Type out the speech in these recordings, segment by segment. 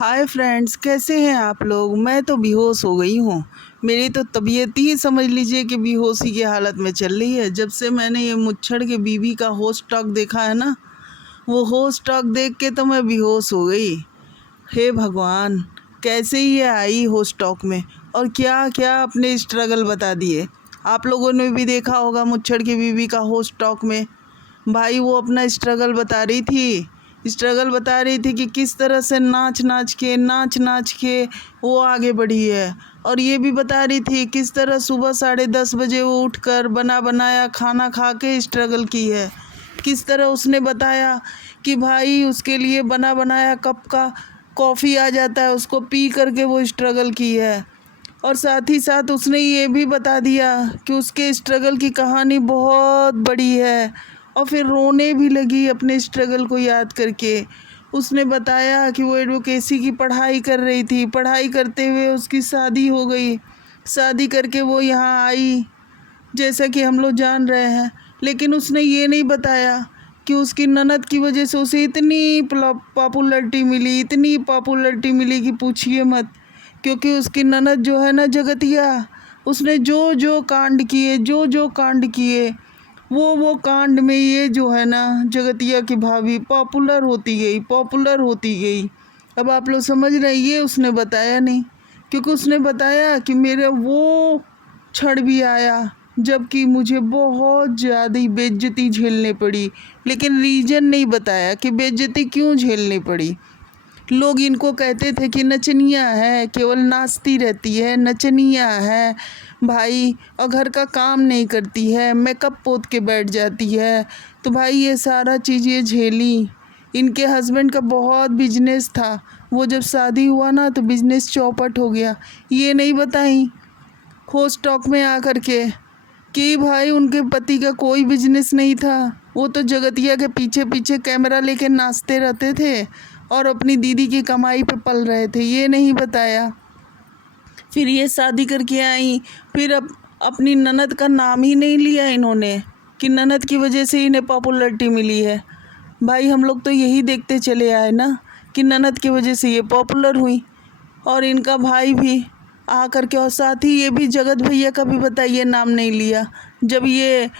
Hi friends, कैसे हैं आप लोग। मैं तो बेहोश हो गई हूँ। मेरी तो तबीयत ही समझ लीजिए कि बेहोशी की हालत में चल रही है। जब से मैंने ये मुच्छड़ के बीवी का होस्ट टॉक देखा है ना, वो होस्ट टॉक देख के तो मैं बेहोश हो गई। हे भगवान, कैसे ये आई होस्ट टॉक में और क्या क्या अपने स्ट्रगल बता दिए। आप लोगों ने भी देखा होगा मुच्छड़ की बीवी का होस्ट टॉक में। भाई वो अपना स्ट्रगल बता रही थी कि किस तरह से नाच नाच के वो आगे बढ़ी है। और ये भी बता रही थी किस तरह सुबह 10:30 बजे वो उठकर बना बनाया खाना खा के स्ट्रगल की है। किस तरह उसने बताया कि भाई उसके लिए बना बनाया कप का कॉफ़ी आ जाता है, उसको पी करके वो स्ट्रगल की है। और साथ ही साथ उसने ये भी बता दिया कि उसके स्ट्रगल की कहानी बहुत बड़ी है। और फिर रोने भी लगी अपने स्ट्रगल को याद करके। उसने बताया कि वो एडवोकेसी की पढ़ाई कर रही थी, पढ़ाई करते हुए उसकी शादी हो गई। शादी करके वो यहाँ आई, जैसा कि हम लोग जान रहे हैं। लेकिन उसने ये नहीं बताया कि उसकी ननद की वजह से उसे इतनी इतनी पॉपुलैरिटी मिली कि पूछिए मत। क्योंकि उसकी ननद जो है ना, जगतिया, उसने जो कांड किए वो कांड में ये जो है ना, जगतिया की भाभी पॉपुलर होती गई। अब आप लोग समझ रहे हैं, ये उसने बताया नहीं। क्योंकि उसने बताया कि मेरा वो क्षण भी आया जबकि मुझे बहुत ज़्यादा बेइज्जती झेलनी पड़ी। लेकिन रीज़न नहीं बताया कि बेइज्जती क्यों झेलनी पड़ी। लोग इनको कहते थे कि नचनिया है, केवल नाचती रहती है, नचनिया है भाई, और घर का काम नहीं करती है, मेकअप पोत के बैठ जाती है। तो भाई ये सारा चीज़ ये झेली। इनके हस्बैंड का बहुत बिजनेस था, वो जब शादी हुआ ना तो बिजनेस चौपट हो गया। ये नहीं बताई होस्ट टॉक में आकर के कि भाई उनके पति का कोई बिजनेस नहीं था। वो तो जगतिया के पीछे पीछे कैमरा लेके नाचते रहते थे और अपनी दीदी की कमाई पे पल रहे थे। ये नहीं बताया। फिर ये शादी करके आई, फिर अपनी ननद का नाम ही नहीं लिया इन्होंने कि ननद की वजह से इन्हें पॉपुलैरिटी मिली है। भाई हम लोग तो यही देखते चले आए ना कि ननद की वजह से ये पॉपुलर हुई। और इनका भाई भी आ करके, और साथ ही ये भी जगत भैया का भी बताइए नाम नहीं लिया। जब ये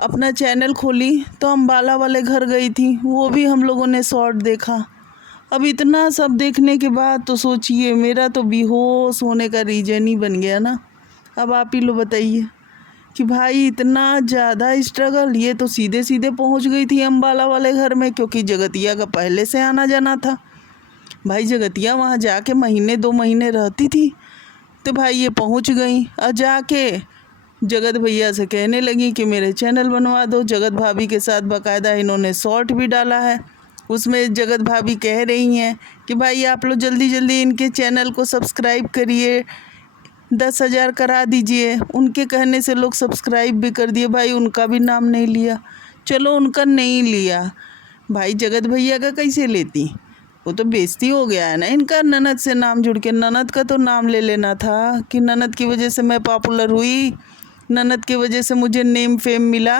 अपना चैनल खोली तो अम्बाला वाले घर गई थी, वो भी हम लोगों ने शॉर्ट देखा। अब इतना सब देखने के बाद तो सोचिए, मेरा तो बेहोश होने का रीज़न ही बन गया ना। अब आप ही लोग बताइए कि भाई इतना ज़्यादा स्ट्रगल। ये तो सीधे सीधे पहुंच गई थी अम्बाला वाले घर में, क्योंकि जगतिया का पहले से आना जाना था। भाई जगतिया वहाँ जाके महीने 2 महीने रहती थी, तो भाई ये पहुंच गई और जाके जगत भैया से कहने लगी कि मेरे चैनल बनवा दो। जगत भाभी के साथ बाकायदा इन्होंने शॉर्ट भी डाला है। उसमें जगत भाभी कह रही हैं कि भाई आप लोग जल्दी जल्दी इनके चैनल को सब्सक्राइब करिए, 10,000 करा दीजिए। उनके कहने से लोग सब्सक्राइब भी कर दिए। भाई उनका भी नाम नहीं लिया। चलो उनका नहीं लिया, भाई जगत भैया का कैसे लेती। वो तो बेइज्जती हो गया है ना इनका, ननद से नाम जुड़ के। ननद का तो नाम ले लेना था कि ननद की वजह से मैं पॉपुलर हुई, ननद की वजह से मुझे नेम फेम मिला।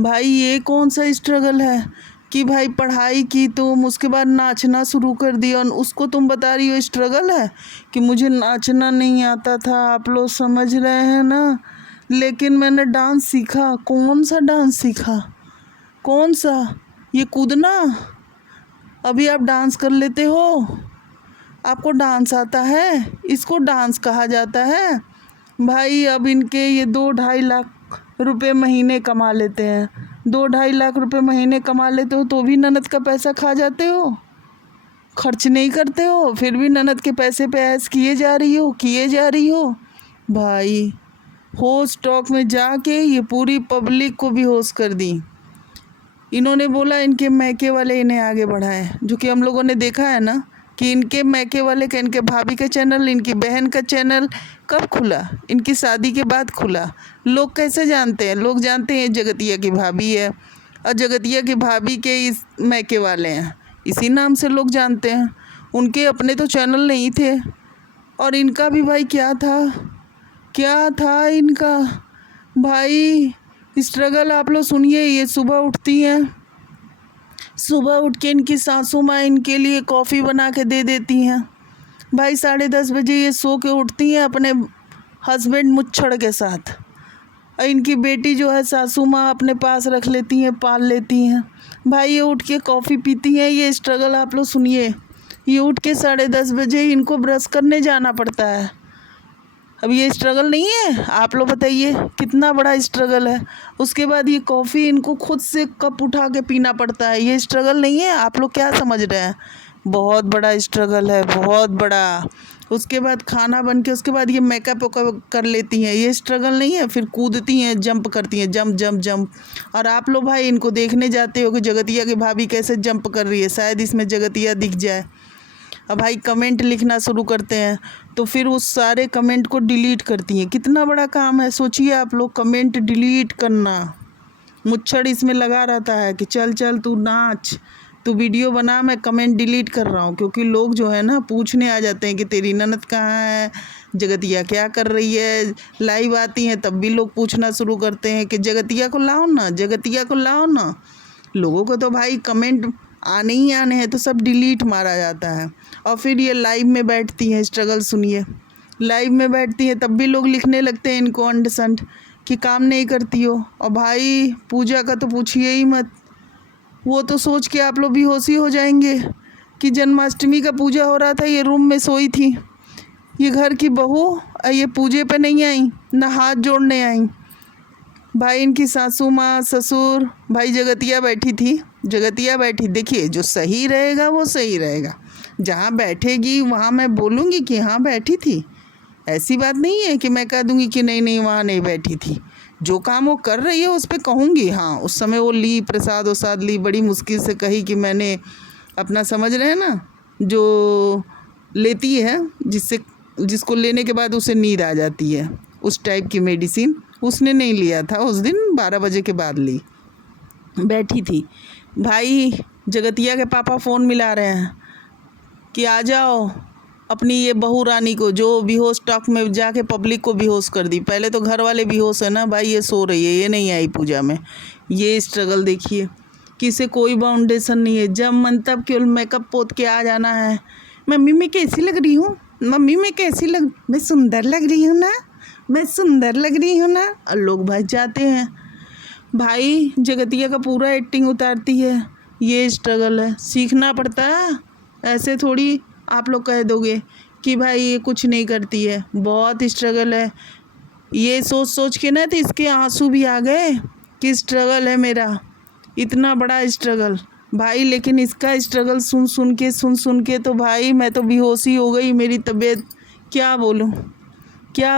भाई ये कौन सा स्ट्रगल है कि भाई पढ़ाई की तुम, उसके बाद नाचना शुरू कर दिया, और उसको तुम बता रही हो स्ट्रगल है कि मुझे नाचना नहीं आता था। आप लोग समझ रहे हैं ना। लेकिन मैंने डांस सीखा। कौन सा डांस सीखा? कौन सा? ये कूदना? अभी आप डांस कर लेते हो? आपको डांस आता है? इसको डांस कहा जाता है? भाई अब इनके ये 2-2.5 लाख रुपए महीने कमा लेते हैं। 2-2.5 लाख रुपए महीने कमा लेते हो तो भी ननद का पैसा खा जाते हो, खर्च नहीं करते हो, फिर भी ननद के पैसे पे ऐश किए जा रही हो। भाई होस्ट टॉक में जाके ये पूरी पब्लिक को भी होस्ट कर दी। इन्होंने बोला इनके मैके वाले इन्हें आगे बढ़ाएं, जो कि हम लोगों ने देखा है ना कि इनके मैके वाले का, इनके भाभी का चैनल, इनकी बहन का चैनल कब खुला? इनकी शादी के बाद खुला। लोग कैसे जानते हैं? लोग जानते हैं जगतिया की भाभी है और जगतिया की भाभी के इस मैके वाले हैं, इसी नाम से लोग जानते हैं। उनके अपने तो चैनल नहीं थे। और इनका भी भाई क्या था इनका भाई स्ट्रगल। आप लोग सुनिए, ये सुबह उठती हैं, सुबह उठ के इनकी सासू माँ इनके लिए कॉफ़ी बना के दे देती हैं। भाई 10:30 बजे ये सो के उठती हैं अपने हस्बैंड मुच्छड़ के साथ, और इनकी बेटी जो है सासू माँ अपने पास रख लेती हैं, पाल लेती हैं। भाई ये उठ के कॉफ़ी पीती हैं। ये स्ट्रगल आप लोग सुनिए। ये उठ के 10:30 बजे इनको ब्रश करने जाना पड़ता है। अब ये स्ट्रगल नहीं है? आप लोग बताइए कितना बड़ा स्ट्रगल है। उसके बाद ये कॉफ़ी इनको खुद से कप उठा के पीना पड़ता है। ये स्ट्रगल नहीं है? आप लोग क्या समझ रहे हैं? बहुत बड़ा स्ट्रगल है, बहुत बड़ा। उसके बाद खाना बन के उसके बाद ये मेकअप कर लेती हैं। ये स्ट्रगल नहीं है? फिर कूदती हैं, जंप करती हैं, जंप जंप जंप। और आप लोग भाई इनको देखने जाते हो कि जगतिया की भाभी कैसे जंप कर रही है, शायद इसमें जगतिया दिख जाए। अब भाई कमेंट लिखना शुरू करते हैं तो फिर उस सारे कमेंट को डिलीट करती हैं। कितना बड़ा काम है, सोचिए आप लोग, कमेंट डिलीट करना। मुच्छड़ इसमें लगा रहता है कि चल चल तू नाच, तू वीडियो बना, मैं कमेंट डिलीट कर रहा हूँ। क्योंकि लोग जो है ना पूछने आ जाते हैं कि तेरी ननद कहाँ है, जगतिया क्या कर रही है। लाइव आती हैं तब भी लोग पूछना शुरू करते हैं कि जगतिया को लाओ ना, जगतिया को लाओ ना। लोगों को तो भाई कमेंट आने ही आने हैं तो सब डिलीट मारा जाता है। और फिर ये लाइव में बैठती हैं, स्ट्रगल सुनिए। लाइव में बैठती हैं तब भी लोग लिखने लगते हैं इनको अंडसंड कि काम नहीं करती हो। और भाई पूजा का तो पूछिए ही मत। वो तो सोच के आप लोग बेहोशी हो जाएंगे कि जन्माष्टमी का पूजा हो रहा था, ये रूम में सोई थी, ये घर की बहू, ये पूजे पे नहीं आई, ना हाथ जोड़ने आई। भाई इनकी सासू माँ, ससुर, भाई जगतिया बैठी थी, जगतिया बैठी। देखिए जो सही रहेगा वो सही रहेगा। जहाँ बैठेगी वहाँ मैं बोलूँगी कि हाँ बैठी थी। ऐसी बात नहीं है कि मैं कह दूँगी कि नहीं नहीं वहाँ नहीं बैठी थी। जो काम वो कर रही है उस पर कहूँगी। हाँ उस समय वो ली, प्रसाद वसाद ली, बड़ी मुश्किल से कही कि मैंने अपना, समझ रहे हैं ना, जो लेती है जिसको लेने के बाद उसे नींद आ जाती है, उस टाइप की मेडिसिन उसने नहीं लिया था उस दिन, 12 बजे के बाद ली। बैठी थी। भाई जगतिया के पापा फ़ोन मिला रहे हैं कि आ जाओ अपनी ये बहू रानी को, जो बेहोश टॉक में जाके पब्लिक को बेहोश कर दी। पहले तो घर वाले बेहोश है ना भाई, ये सो रही है, ये नहीं आई पूजा में। ये स्ट्रगल देखिए, किसे कोई बाउंडेशन नहीं है। जब मन तब केवल मेकअप पोत के आ जाना है। मम्मी मैं कैसी लग रही हूँ, मम्मी मैं कैसी मैं सुंदर लग रही हूँ ना, मैं सुंदर लग रही हूँ ना। और लोग भाग जाते हैं। भाई जगतिया का पूरा एक्टिंग उतारती है। ये स्ट्रगल है, सीखना पड़ता है। ऐसे थोड़ी आप लोग कह दोगे कि भाई ये कुछ नहीं करती है। बहुत स्ट्रगल है। ये सोच सोच के ना तो इसके आंसू भी आ गए कि स्ट्रगल है मेरा, इतना बड़ा स्ट्रगल भाई। लेकिन इसका स्ट्रगल सुन सुन के तो भाई मैं तो बेहोशी हो गई। मेरी तबीयत क्या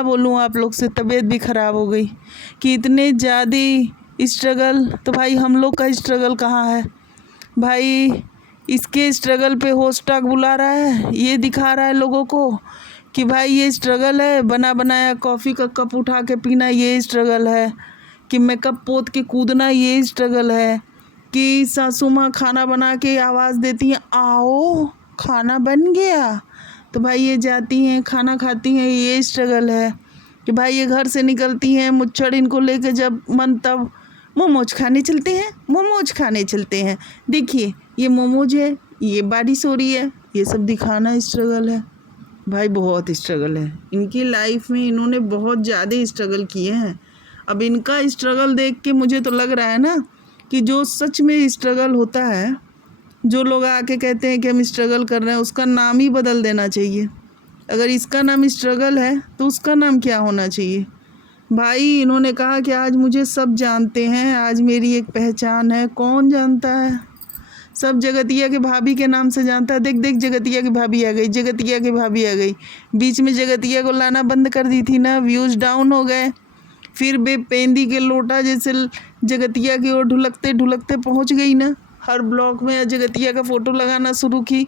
बोलूँ आप लोग से, तबीयत भी ख़राब हो गई कि इतने ज़्यादा स्ट्रगल। तो भाई हम लोग का स्ट्रगल कहाँ है भाई? इसके स्ट्रगल पे होस्टॉक बुला रहा है, ये दिखा रहा है लोगों को कि भाई ये स्ट्रगल है। बना बनाया कॉफ़ी का कप उठा के पीना ये स्ट्रगल है, कि मेकअप पोत के कूदना ये स्ट्रगल है, कि सासू माँ खाना बना के आवाज़ देती हैं आओ खाना बन गया, तो भाई ये जाती हैं खाना खाती हैं, ये स्ट्रगल है। कि भाई ये घर से निकलती हैं मुच्छड़ इनको लेके, जब मन तब मोमोज खाने चलते हैं, मोमोज खाने चलते हैं। देखिए ये मोमोज है, ये बारिश हो रही है, ये सब दिखाना स्ट्रगल है। भाई बहुत स्ट्रगल है इनकी लाइफ में, इन्होंने बहुत ज़्यादा स्ट्रगल किए हैं। अब इनका स्ट्रगल देख के मुझे तो लग रहा है ना कि जो सच में स्ट्रगल होता है, जो लोग आके कहते हैं कि हम स्ट्रगल कर रहे हैं, उसका नाम ही बदल देना चाहिए। अगर इसका नाम स्ट्रगल है तो उसका नाम क्या होना चाहिए? भाई इन्होंने कहा कि आज मुझे सब जानते हैं, आज मेरी एक पहचान है। कौन जानता है? सब जगतिया के भाभी के नाम से जानता है। देख देख जगतिया की भाभी आ गई, जगतिया की भाभी आ गई। बीच में जगतिया को लाना बंद कर दी थी ना, व्यूज़ डाउन हो गए। फिर बेपेंदी के लोटा जैसे जगतिया की ओर ढुलकते ढुलकते पहुंच गई ना, हर ब्लॉग में जगतिया का फ़ोटो लगाना शुरू की।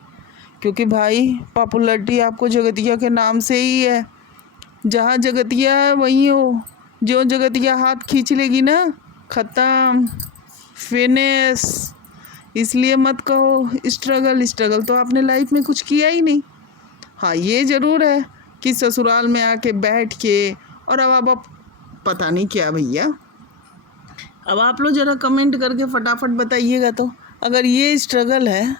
क्योंकि भाई पॉपुलैरिटी आपको जगतिया के नाम से ही है। जहाँ जगतिया है वहीं हो, जो जगतिया हाथ खींच लेगी ना ख़त्म, फिनिश। इसलिए मत कहो स्ट्रगल तो आपने लाइफ में कुछ किया ही नहीं। हाँ ये ज़रूर है कि ससुराल में आके बैठ के, और अब आप पता नहीं क्या भैया। अब आप लोग ज़रा कमेंट करके फटाफट बताइएगा तो अगर ये स्ट्रगल है,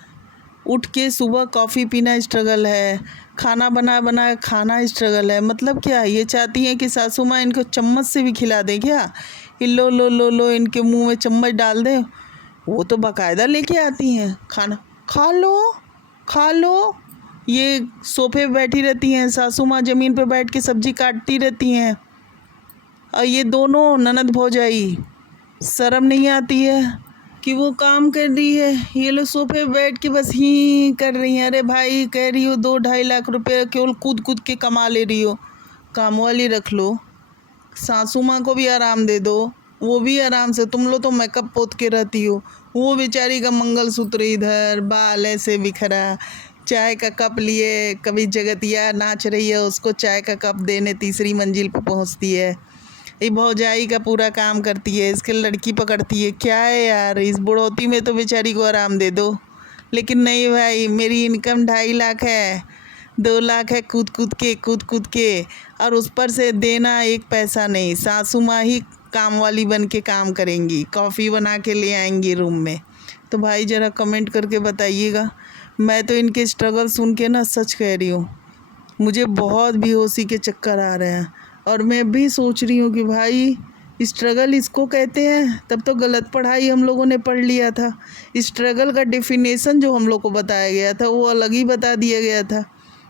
उठ के सुबह कॉफ़ी पीना स्ट्रगल है, खाना बना बना खाना स्ट्रगल है, मतलब क्या ये चाहती हैं कि सासू माँ इनको चम्मच से भी खिला दें क्या, कि लो लो लो लो इनके मुंह में चम्मच डाल दें। वो तो बाकायदा लेके आती हैं खाना, खा लो खा लो। ये सोफे पे बैठी रहती हैं, सासू माँ ज़मीन पे बैठ के सब्जी काटती रहती हैं, और ये दोनों ननद भौजाई शर्म नहीं आती है कि वो काम कर रही है, ये लोग सोफे पे बैठ के बस ही कर रही हैं। अरे भाई, कह रही हो 2-2.5 लाख रुपए केवल कूद कूद के कमा ले रही हो, काम वाली रख लो, सासू माँ को भी आराम दे दो, वो भी आराम से। तुम लोग तो मेकअप पोत के रहती हो, वो बेचारी का मंगलसूत्र इधर, बाल ऐसे बिखरा, चाय का कप लिए, कभी जगतिया नाच रही है उसको चाय का कप देने तीसरी मंजिल पर पहुंचती है। ये भौजाई का पूरा काम करती है, इसके लड़की पकड़ती है। क्या है यार, इस बुढ़ौती में तो बेचारी को आराम दे दो। लेकिन नहीं भाई, मेरी इनकम 2.5 लाख है, 2 लाख है कूद कूद के, और उस पर से देना 1 पैसा नहीं। सासू माँ ही काम वाली बन के काम करेंगी, कॉफ़ी बना के ले आएंगी रूम में। तो भाई ज़रा कमेंट करके बताइएगा। मैं तो इनके स्ट्रगल सुन के ना, सच कह रही हूँ, मुझे बहुत बेहोशी के चक्कर आ रहे हैं। और मैं भी सोच रही हूँ कि भाई स्ट्रगल इसको कहते हैं, तब तो गलत पढ़ाई हम लोगों ने पढ़ लिया था। स्ट्रगल का डेफिनेशन जो हम लोग को बताया गया था वो अलग ही बता दिया गया था।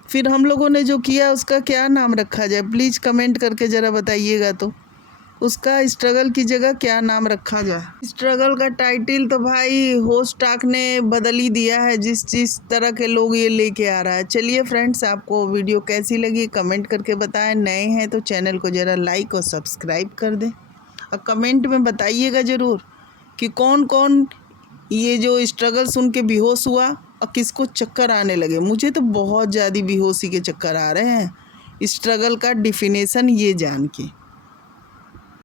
फिर हम लोगों ने जो किया उसका क्या नाम रखा जाए, प्लीज़ कमेंट करके ज़रा बताइएगा। तो उसका स्ट्रगल की जगह क्या नाम रखा जाए। स्ट्रगल का टाइटल तो भाई होस्टाक ने बदल ही दिया है, जिस तरह के लोग ये लेके आ रहा है। चलिए फ्रेंड्स, आपको वीडियो कैसी लगी कमेंट करके बताएं। नए हैं तो चैनल को ज़रा लाइक और सब्सक्राइब कर दें, और कमेंट में बताइएगा ज़रूर कि कौन कौन ये जो स्ट्रगल सुन के बेहोश हुआ और किसको चक्कर आने लगे। मुझे तो बहुत ज़्यादा बेहोशी के चक्कर आ रहे हैं स्ट्रगल का डिफिनेशन ये जान के।